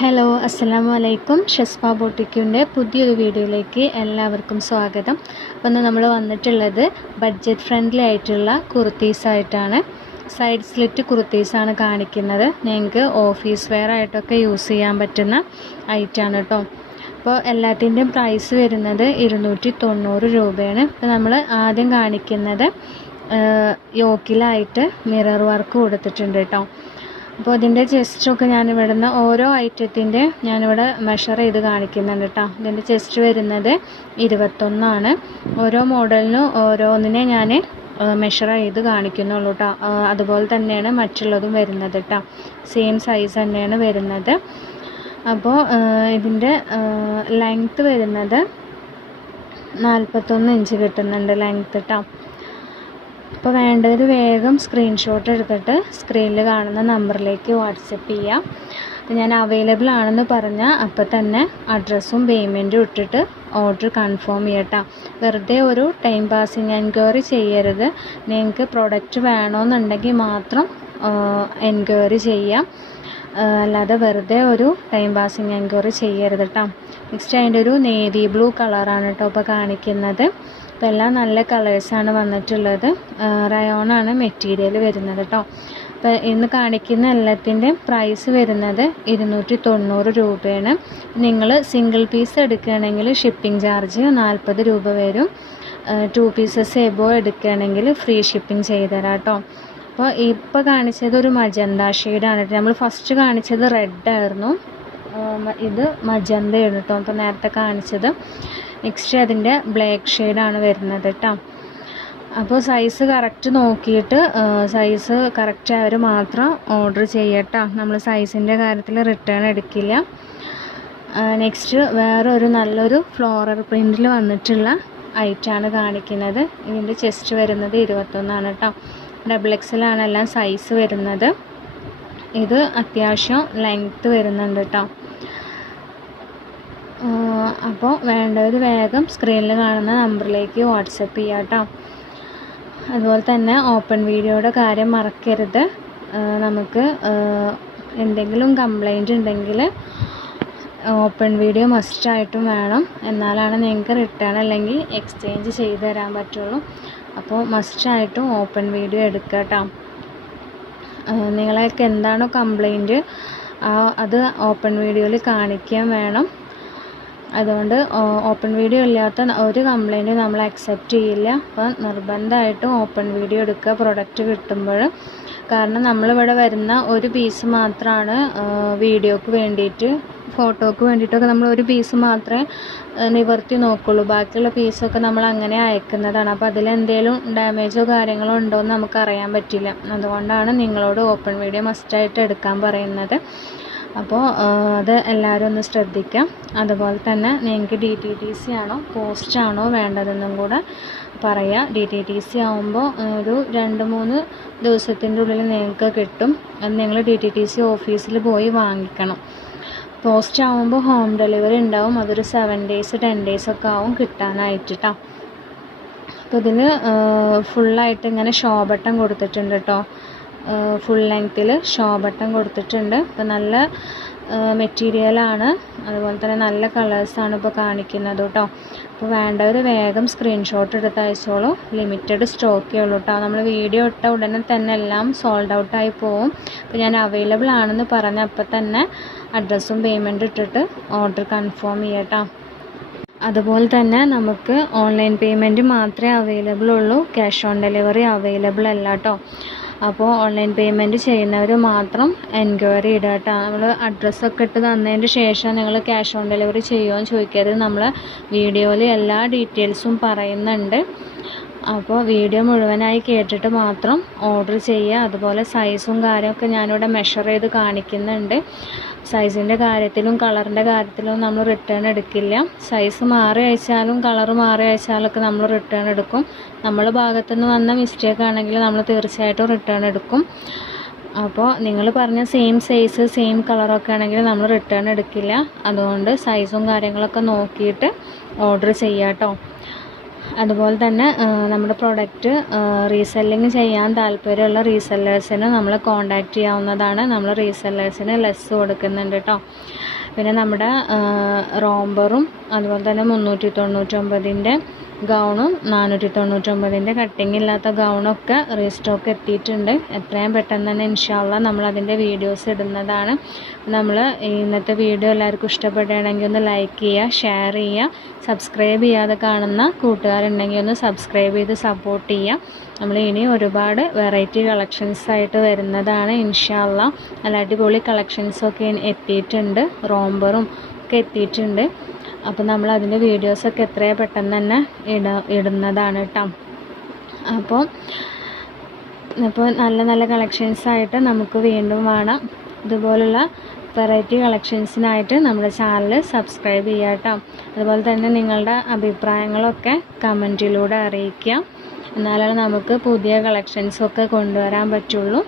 Hello അസ്സലാമു അലൈക്കും. ഷെസ്ഫ ബൊട്ടിക്കിൻ്റെ പുതിയൊരു വീഡിയോയിലേക്ക് എല്ലാവർക്കും സ്വാഗതം. അപ്പോൾ ഇന്ന് നമ്മൾ വന്നിട്ടുള്ളത് ബഡ്ജറ്റ് ഫ്രണ്ട്ലി ആയിട്ടുള്ള കുർത്തീസായിട്ടാണ്. സൈഡ് സ്ലിറ്റ് കുർത്തീസാണ് കാണിക്കുന്നത്. നിങ്ങൾക്ക് ഓഫീസ് വെയർ ആയിട്ടൊക്കെ യൂസ് ചെയ്യാൻ പറ്റുന്ന ഐറ്റമാണ് കേട്ടോ. അപ്പോൾ എല്ലാത്തിൻ്റെയും പ്രൈസ് വരുന്നത് 290 രൂപയാണ്. ഇപ്പോൾ നമ്മൾ ആദ്യം കാണിക്കുന്നത് യോക്കിലായിട്ട് മിറർ വർക്ക് കൊടുത്തിട്ടുണ്ട് കേട്ടോ. അപ്പോൾ ഇതിൻ്റെ ചെസ്റ്റൊക്കെ ഞാനിവിടുന്ന് ഓരോ ഐറ്റത്തിൻ്റെ ഞാനിവിടെ മെഷർ ചെയ്ത് കാണിക്കുന്നുണ്ട് കേട്ടോ. ഇതിൻ്റെ ചെസ്റ്റ് വരുന്നത് 21 ഓരോ മോഡലിനും ഓരോന്നിനെ ഞാൻ മെഷർ ചെയ്ത് കാണിക്കുന്നുള്ളൂ കേട്ടോ. അതുപോലെ തന്നെയാണ് മറ്റുള്ളതും വരുന്നത് കേട്ടോ. സെയിം സൈസ് തന്നെയാണ് വരുന്നത്. അപ്പോൾ ഇതിൻ്റെ ലെങ്ത്ത് വരുന്നത് 41 ഇഞ്ച് കിട്ടുന്നുണ്ട് ലെങ്ത്ത് കേട്ടോ. അപ്പോൾ വേണ്ടത് വേഗം സ്ക്രീൻഷോട്ട് എടുത്തിട്ട് സ്ക്രീനിൽ കാണുന്ന നമ്പറിലേക്ക് വാട്സപ്പ് ചെയ്യാം. ഞാൻ അവൈലബിൾ ആണെന്ന് പറഞ്ഞാൽ അപ്പോൾ തന്നെ അഡ്രസ്സും പേയ്മെൻറ്റും ഇട്ടിട്ട് ഓർഡർ കൺഫേം ചെയ്യട്ടോ. വെറുതെ ഒരു ടൈം പാസിങ് എൻക്വയറി ചെയ്യരുത്. നിങ്ങൾക്ക് പ്രൊഡക്റ്റ് വേണമെന്നുണ്ടെങ്കിൽ മാത്രം എൻക്വയറി ചെയ്യാം. അല്ലാതെ വെറുതെ ഒരു ടൈം പാസിങ് എൻക്വയറി ചെയ്യരുത് കേട്ടോ. നെക്സ്റ്റ് അതിൻ്റെ ഒരു നേവി ബ്ലൂ കളറാണ് കേട്ടോ ഇപ്പോൾ കാണിക്കുന്നത്. അപ്പോൾ എല്ലാം നല്ല കളേഴ്സാണ് വന്നിട്ടുള്ളത്. റയോണാണ് മെറ്റീരിയൽ വരുന്നത് കേട്ടോ. അപ്പോൾ ഇന്ന് കാണിക്കുന്ന എല്ലാത്തിൻ്റെയും പ്രൈസ് വരുന്നത് 290 രൂപയാണ്. നിങ്ങൾ സിംഗിൾ പീസ് എടുക്കുകയാണെങ്കിൽ ഷിപ്പിംഗ് ചാർജ് 40 രൂപ വരും. 2 പീസസ് എബോ എടുക്കുകയാണെങ്കിൽ ഫ്രീ ഷിപ്പിംഗ് ചെയ്തുതരാം കേട്ടോ. അപ്പോൾ ഇപ്പോൾ കാണിച്ചത് ഒരു മജന്ത ഷെയ്ഡാണ്. നമ്മൾ ഫസ്റ്റ് കാണിച്ചത് റെഡ് ആയിരുന്നു, ഇത് മജന്തയാണ് കേട്ടോ. അപ്പോൾ നേരത്തെ കാണിച്ചത് നെക്സ്റ്റ് അതിൻ്റെ ബ്ലാക്ക് ഷെയ്ഡാണ് വരുന്നത് കേട്ടോ. അപ്പോൾ സൈസ് കറക്റ്റ് നോക്കിയിട്ട് സൈസ് കറക്റ്റ് ആയവർ മാത്രം ഓർഡർ ചെയ്യട്ടോ. നമ്മൾ സൈസിൻ്റെ കാര്യത്തിൽ റിട്ടേൺ എടുക്കില്ല. നെക്സ്റ്റ് വേറൊരു നല്ലൊരു ഫ്ലോറൽ പ്രിൻറ്റിൽ വന്നിട്ടുള്ള ഐറ്റാണ് കാണിക്കുന്നത്. ഇതിൻ്റെ ചെസ്റ്റ് വരുന്നത് 21 കേട്ടോ. XXL ആണ് എല്ലാം സൈസ് വരുന്നത്. ഇത് അത്യാവശ്യം ലെങ്ത്ത് വരുന്നുണ്ട് കേട്ടോ. അപ്പോൾ വേണ്ടവർ വേഗം സ്ക്രീനിൽ കാണുന്ന നമ്പറിലേക്ക് വാട്സപ്പ് ചെയ്യാം കേട്ടോ. അതുപോലെ തന്നെ ഓപ്പൺ വീഡിയോയുടെ കാര്യം മറക്കരുത്. നമുക്ക് എന്തെങ്കിലും കംപ്ലൈൻറ്റ് ഉണ്ടെങ്കിൽ ഓപ്പൺ വീഡിയോ മസ്റ്റായിട്ടും വേണം. എന്നാലാണ് നിങ്ങൾക്ക് റിട്ടേൺ അല്ലെങ്കിൽ എക്സ്ചേഞ്ച് ചെയ്ത് തരാൻ പറ്റുള്ളൂ. അപ്പോൾ മസ്റ്റായിട്ടും ഓപ്പൺ വീഡിയോ എടുക്കുക കേട്ടോ. നിങ്ങളൊക്കെ എന്താണോ കംപ്ലൈൻറ്റ് അത് ഓപ്പൺ വീഡിയോയിൽ കാണിക്കാൻ വേണം. അതുകൊണ്ട് ഓപ്പൺ വീഡിയോ ഇല്ലാത്ത ഒരു കംപ്ലൈൻറ്റും നമ്മൾ അക്സെപ്റ്റ് ചെയ്യില്ല. അപ്പോൾ നിർബന്ധമായിട്ടും ഓപ്പൺ വീഡിയോ എടുക്കുക പ്രൊഡക്റ്റ് കിട്ടുമ്പോൾ. കാരണം നമ്മളിവിടെ വരുന്ന ഒരു പീസ് മാത്രമാണ് വീഡിയോക്ക് വേണ്ടിയിട്ട്, ഫോട്ടോക്ക് വേണ്ടിയിട്ടൊക്കെ നമ്മൾ ഒരു പീസ് മാത്രമേ നിവർത്തി നോക്കുള്ളൂ. ബാക്കിയുള്ള പീസൊക്കെ നമ്മൾ അങ്ങനെ അയക്കുന്നതാണ്. അപ്പോൾ അതിലെന്തെങ്കിലും ഡാമേജോ കാര്യങ്ങളോ ഉണ്ടോ എന്ന് നമുക്ക് അറിയാൻ പറ്റില്ല. അതുകൊണ്ടാണ് നിങ്ങളോട് ഓപ്പൺ വീഡിയോ മസ്റ്റായിട്ട് എടുക്കാൻ പറയുന്നത്. അപ്പോൾ അത് എല്ലാവരും ഒന്ന് ശ്രദ്ധിക്കാം. അതുപോലെ തന്നെ നിങ്ങൾക്ക് DTTC ആണോ പോസ്റ്റ് ആണോ വേണ്ടതെന്നും കൂടെ പറയാം. DTTC ആകുമ്പോൾ ഒരു 2-3 ദിവസത്തിൻ്റെ ഉള്ളിൽ നിങ്ങൾക്ക് കിട്ടും. അത് നിങ്ങൾ DTTC ഓഫീസിൽ പോയി വാങ്ങിക്കണം. പോസ്റ്റ് ആകുമ്പോൾ ഹോം ഡെലിവറി ഉണ്ടാവും. അതൊരു 7 days 10 days ഒക്കെ ആവും കിട്ടാനായിട്ട് കേട്ടോ. അപ്പോൾ ഇതിന് ഫുള്ളായിട്ട് ഇങ്ങനെ ഷോ ബട്ടൺ കൊടുത്തിട്ടുണ്ട് കേട്ടോ. ഫുൾ ലെങ്ത്തിൽ ഷോ ബട്ടൺ കൊടുത്തിട്ടുണ്ട്. അപ്പോൾ നല്ല മെറ്റീരിയലാണ്. അതുപോലെ തന്നെ നല്ല കളേഴ്സാണ് ഇപ്പോൾ കാണിക്കുന്നത് കേട്ടോ. അപ്പോൾ വേണ്ടവർ വേഗം സ്ക്രീൻഷോട്ട് എടുത്ത് അയച്ചോളൂ. ലിമിറ്റഡ് സ്റ്റോക്കേ ഉള്ളൂ കേട്ടോ. നമ്മൾ വീഡിയോ ഇട്ട ഉടനെ തന്നെ എല്ലാം സോൾഡ് ഔട്ടായി പോവും. അപ്പോൾ ഞാൻ അവൈലബിൾ ആണെന്ന് പറഞ്ഞ അപ്പോൾ തന്നെ അഡ്രസ്സും പേയ്മെൻറ്റും ഇട്ടിട്ട് ഓർഡർ കൺഫേം ചെയ്യട്ടോ. അതുപോലെ തന്നെ നമുക്ക് ഓൺലൈൻ പേയ്മെൻറ്റ് മാത്രമേ അവൈലബിൾ ഉള്ളൂ. ക്യാഷ് ഓൺ ഡെലിവറി അവൈലബിൾ അല്ല കേട്ടോ. അപ്പോൾ ഓൺലൈൻ പേയ്മെൻറ്റ് ചെയ്യുന്നവർ മാത്രം എൻക്വയറി ഇടുക കേട്ടോ. നമ്മൾ അഡ്രസ്സൊക്കെ ഇട്ട് തന്നതിന് ശേഷം നിങ്ങൾ ക്യാഷ് ഓൺ ഡെലിവറി ചെയ്യുമോ എന്ന് ചോദിക്കരുത്. നമ്മൾ വീഡിയോയിൽ എല്ലാ ഡീറ്റെയിൽസും പറയുന്നുണ്ട്. അപ്പോൾ വീഡിയോ മുഴുവനായി കേട്ടിട്ട് മാത്രം ഓർഡർ ചെയ്യുക. അതുപോലെ സൈസും കാര്യമൊക്കെ ഞാനിവിടെ മെഷർ ചെയ്ത് കാണിക്കുന്നുണ്ട്. സൈസിൻ്റെ കാര്യത്തിലും കളറിൻ്റെ കാര്യത്തിലും നമ്മൾ റിട്ടേൺ എടുക്കില്ല. സൈസ് മാറി അയച്ചാലും കളർ മാറി അയച്ചാലൊക്കെ നമ്മൾ റിട്ടേൺ എടുക്കും. നമ്മുടെ ഭാഗത്തുനിന്ന് വന്ന മിസ്റ്റേക്ക് ആണെങ്കിൽ നമ്മൾ തീർച്ചയായിട്ടും റിട്ടേൺ എടുക്കും. അപ്പോൾ നിങ്ങൾ പറഞ്ഞ സെയിം സൈസ് സെയിം കളറൊക്കെ ആണെങ്കിൽ നമ്മൾ റിട്ടേൺ എടുക്കില്ല. അതുകൊണ്ട് സൈസും കാര്യങ്ങളൊക്കെ നോക്കിയിട്ട് ഓർഡർ ചെയ്യാം കേട്ടോ. അതുപോലെ തന്നെ നമ്മുടെ പ്രൊഡക്റ്റ് റീസെല്ലിങ് ചെയ്യാൻ താല്പര്യമുള്ള റീസെല്ലേഴ്സിന് നമ്മൾ കോൺടാക്റ്റ് ചെയ്യാവുന്നതാണ്. നമ്മൾ റീസെല്ലേഴ്സിന് ലെസ് കൊടുക്കുന്നുണ്ട് കേട്ടോ. പിന്നെ നമ്മുടെ റോംബറും അതുപോലെ തന്നെ 399ൻ്റെ ഗൗണും 499ൻ്റെ കട്ടിങ് ഇല്ലാത്ത ഗൗണൊക്കെ റീസ്റ്റോക്ക് എത്തിയിട്ടുണ്ട്. എത്രയും പെട്ടെന്ന് തന്നെ ഇൻഷാല്ലാ നമ്മളതിൻ്റെ വീഡിയോസ് ഇടുന്നതാണ്. നമ്മൾ ഇന്നത്തെ വീഡിയോ എല്ലാവർക്കും ഇഷ്ടപ്പെടുകയാണെങ്കിൽ ഒന്ന് ലൈക്ക് ചെയ്യുക, ഷെയർ ചെയ്യുക, സബ്സ്ക്രൈബ് ചെയ്യാതെ കാണുന്ന കൂട്ടുകാരുണ്ടെങ്കിൽ ഒന്ന് സബ്സ്ക്രൈബ് ചെയ്ത് സപ്പോർട്ട് ചെയ്യുക. നമ്മൾ ഇനി ഒരുപാട് വെറൈറ്റി കളക്ഷൻസ് ആയിട്ട് വരുന്നതാണ് ഇൻഷാല്ലാ. നല്ല അടിപൊളി കളക്ഷൻസൊക്കെ എത്തിയിട്ടുണ്ട്, റോംബറും ഒക്കെ എത്തിയിട്ടുണ്ട്. അപ്പോൾ നമ്മൾ അതിൻ്റെ വീഡിയോസൊക്കെ എത്രയും പെട്ടെന്ന് തന്നെ ഇടുന്നതാണ് കേട്ടോ. അപ്പോൾ നല്ല നല്ല കളക്ഷൻസായിട്ട് നമുക്ക് വീണ്ടും വേണം. ഇതുപോലുള്ള വെറൈറ്റി കളക്ഷൻസിനായിട്ട് നമ്മുടെ ചാനൽ സബ്സ്ക്രൈബ് ചെയ്യുക കേട്ടോ. അതുപോലെ തന്നെ നിങ്ങളുടെ അഭിപ്രായങ്ങളൊക്കെ കമൻറ്റിലൂടെ അറിയിക്കുക. എന്നാലാണ് നമുക്ക് പുതിയ കളക്ഷൻസൊക്കെ കൊണ്ടുവരാൻ പറ്റുള്ളൂ.